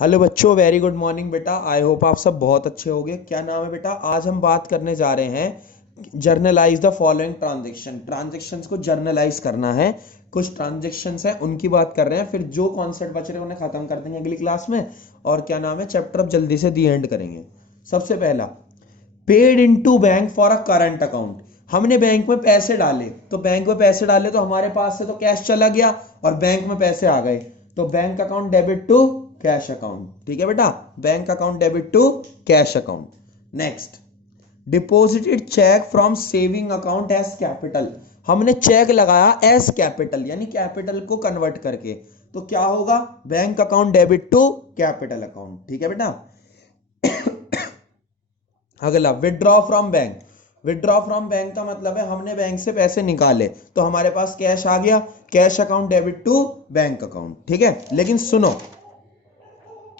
Hello बच्चों, very good morning बेटा। I hope आप सब बहुत अच्छे होंगे। क्या नाम है बेटा? आज हम बात करने जा रहे हैं जर्नलाइज द फॉलोइंग ट्रांजेक्शंस को जर्नलाइज करना है। कुछ ट्रांजेक्शंस हैं उनकी बात कर रहे हैं, फिर जो कॉन्सेप्ट बच रहे हैं उन्हें खत्म कर देंगे अगली क्लास में। और क्या नाम है, चैप्टर अब जल्दी से दी एंड करेंगे। सबसे पहला, paid into bank for a current account. हमने बैंक में पैसे डाले, तो बैंक में पैसे डाले तो हमारे पास से तो कैश चला गया और बैंक में पैसे आ गए, तो bank account debit to cash account. ठीक है बेटा, bank account debit to cash account. Next, deposited cheque from saving account as capital. हमने चेक लगाया एज कैपिटल, यानी कैपिटल को कन्वर्ट करके, तो क्या होगा? Bank account debit to capital account. ठीक है बेटा। अगला, withdraw from bank. Withdraw from bank का मतलब है हमने बैंक से पैसे निकाले तो हमारे पास कैश आ गया, cash account debit to bank account. ठीक है, लेकिन सुनो,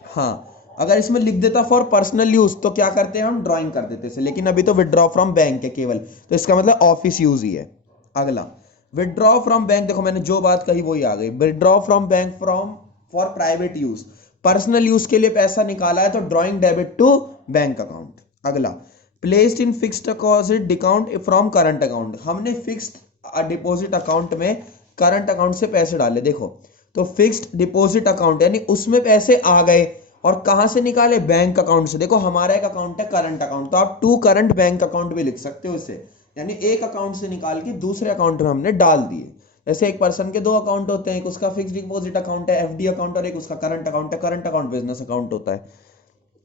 हाँ, अगर इसमें लिख देता फॉर पर्सनल यूज तो क्या करते हैं हम? ड्राइंग कर देते थे, लेकिन अभी तो विड्रॉ फ्रॉम बैंक है केवल, तो इसका मतलब ऑफिस यूज ही है। अगला, विड्रॉ फ्रॉम बैंक, देखो मैंने जो बात कही वही आ गई। Withdraw from bank from for private use, personal use के लिए पैसा निकाला है तो drawing debit to bank account. अगला, placed in fixed deposit account from current account. हमने फिक्स्ड डिपॉजिट अकाउंट में करंट अकाउंट से पैसे डाले, देखो, तो फिक्स्ड डिपॉजिट अकाउंट यानी उसमें पैसे आ गए और कहां से निकाले? बैंक अकाउंट से। देखो हमारा एक अकाउंट है करंट अकाउंट, तो आप टू करंट बैंक अकाउंट भी लिख सकते हो इसे, यानी एक अकाउंट से निकाल के दूसरे अकाउंट में हमने डाल दिए। जैसे एक पर्सन के दो अकाउंट होते हैं, एक उसका फिक्स्ड डिपॉजिट अकाउंट है एफडी अकाउंट और एक उसका करंट अकाउंट है, करंट अकाउंट बिजनेस अकाउंट होता है।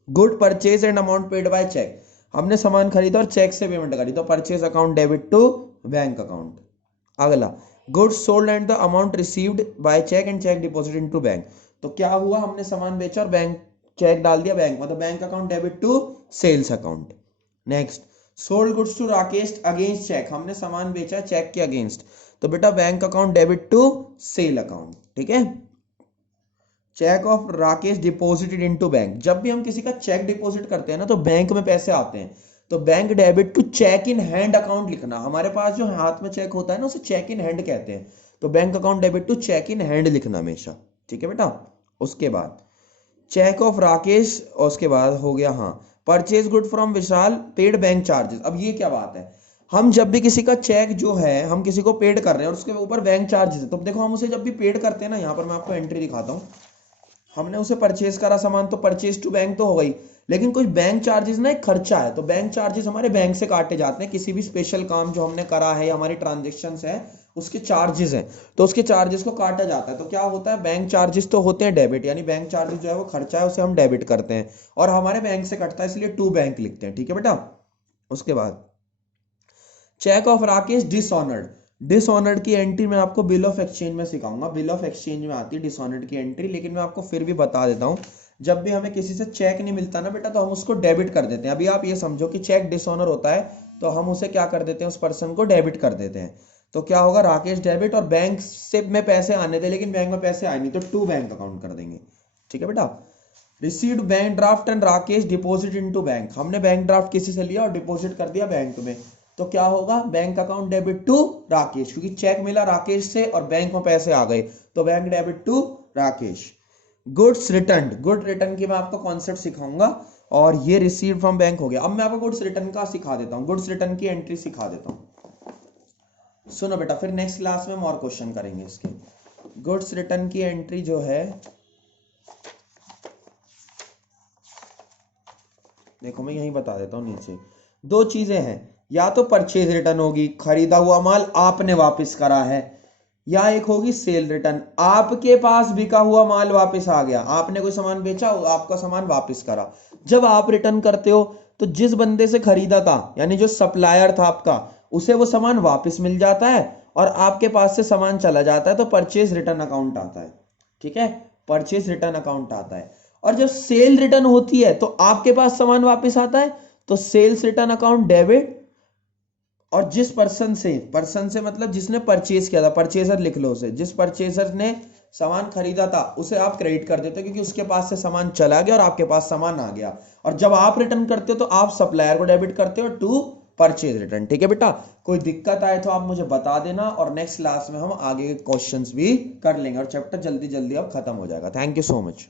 Good purchase and amount paid by cheque. हमने सामान खरीदा और चेक से पेमेंट करी तो purchase account debit to bank account. अगला, goods sold and the amount received by cheque and cheque deposit into bank. तो क्या हुआ? हमने सामान बेचा और बैंक चेक डाल दिया बैंक में, तो bank account debit to sales account. Next, sold goods to Rakesh against cheque. हमने सामान बेचा चेक के अगेंस्ट, तो बेटा bank account debit to sale account. ठीक है। Cheque of Rakesh deposited into bank. जब भी हम किसी का चेक डिपॉजिट करते हैं ना तो बैंक में पैसे आते हैं, तो bank debit to cheque in hand account लिखना। हमारे पास जो हाथ में चेक होता है ना उसे चेक इन हैंड कहते हैं, तो bank account debit to cheque in hand लिखना हमेशा। ठीक है बेटा। उसके बाद चेक ऑफ राकेश, और उसके बाद हो गया, हाँ, purchase good from Vishal paid bank charges. अब ये क्या बात है? हम जब भी किसी का चेक जो है हम किसी को पेड कर रहे हैं और उसके ऊपर बैंक चार्जेस है, तो देखो हम उसे जब भी पेड करते हैं ना, यहाँ पर मैं आपको एंट्री दिखाता हूँ, हमने उसे परचेज करा सामान तो परचेज टू बैंक तो हो गई, लेकिन कुछ बैंक चार्जेस ना एक खर्चा है, तो बैंक चार्जेस हमारे बैंक से काटे जाते हैं। किसी भी स्पेशल काम जो हमने करा है या हमारी ट्रांजेक्शन्स है उसके चार्जेस हैं, तो उसके चार्जेस को काटा जाता है। तो क्या होता है? बैंक चार्जेस तो होते हैं डेबिट, यानी बैंक चार्जेस जो है वो खर्चा है उसे हम डेबिट करते हैं और हमारे बैंक से कटता है, इसलिए टू बैंक लिखते हैं। ठीक है बेटा। उसके बाद cheque of Rakesh dishonoured. Dishonoured की एंट्री मैं आपको बिल ऑफ एक्सचेंज में सिखाऊंगा, बिल ऑफ एक्सचेंज में आती है डिसऑनर्ड की एंट्री, लेकिन मैं आपको फिर भी बता देता हूं। जब भी हमें किसी से चेक नहीं मिलता ना बेटा, तो हम उसको डेबिट कर देते हैं। अभी आप ये समझो कि चेक डिसऑनर होता है तो हम उसे क्या कर देते हैं? उस पर्सन को डेबिट कर देते हैं। तो क्या होगा? राकेश डेबिट, और बैंक से में पैसे आने थे लेकिन बैंक में पैसे आए नहीं, तो टू बैंक अकाउंट कर देंगे। ठीक है बेटा। Received bank draft and Rakesh deposit into bank. हमने बैंक ड्राफ्ट किसी से लिया और डिपॉजिट कर दिया बैंक में, तो क्या होगा? Bank account debit to Rakesh, क्योंकि चेक मिला राकेश से और बैंक में पैसे आ गए, तो bank debit to Rakesh. Goods return, good return की मैं आपको कॉन्सेप्ट सिखाऊंगा, और ये रिसीव फ्रॉम बैंक हो गया। अब मैं आपको गुड्स रिटर्न का सिखा देता हूँ, गुड्स रिटर्न की एंट्री सिखा देता हूँ। सुनो बेटा, फिर नेक्स्ट क्लास में हम और क्वेश्चन करेंगे इसके। गुड्स रिटर्न की एंट्री जो है, देखो मैं यही बता देता हूँ नीचे। दो चीजें हैं, या तो परचेज रिटर्न होगी, खरीदा हुआ माल आपने वापस करा है, या एक होगी सेल रिटर्न, आपके पास बिका हुआ माल वापस आ गया, आपने कोई सामान बेचा, आपका सामान वापस करा। जब आप रिटर्न करते हो तो जिस बंदे से खरीदा था, यानी जो सप्लायर था आपका, उसे वो सामान वापस मिल जाता है और आपके पास से सामान चला जाता है, तो परचेज रिटर्न अकाउंट आता है। ठीक है, परचेज रिटर्न अकाउंट आता है। और जब सेल रिटर्न होती है तो आपके पास सामान वापस आता है, तो सेल्स रिटर्न अकाउंट डेबिट, और जिस पर्सन से मतलब जिसने परचेज किया था, परचेजर लिख लो उसे, जिस परचेजर ने सामान खरीदा था उसे आप क्रेडिट कर देते हो, क्योंकि उसके पास से सामान चला गया और आपके पास सामान आ गया। और जब आप रिटर्न करते हो तो आप सप्लायर को डेबिट करते हो टू परचेज रिटर्न। ठीक है बेटा। कोई दिक्कत आए तो आप मुझे बता देना, और नेक्स्ट क्लास में हम आगे के क्वेश्चंस भी कर लेंगे और चैप्टर जल्दी जल्दी अब खत्म हो जाएगा। Thank you so much.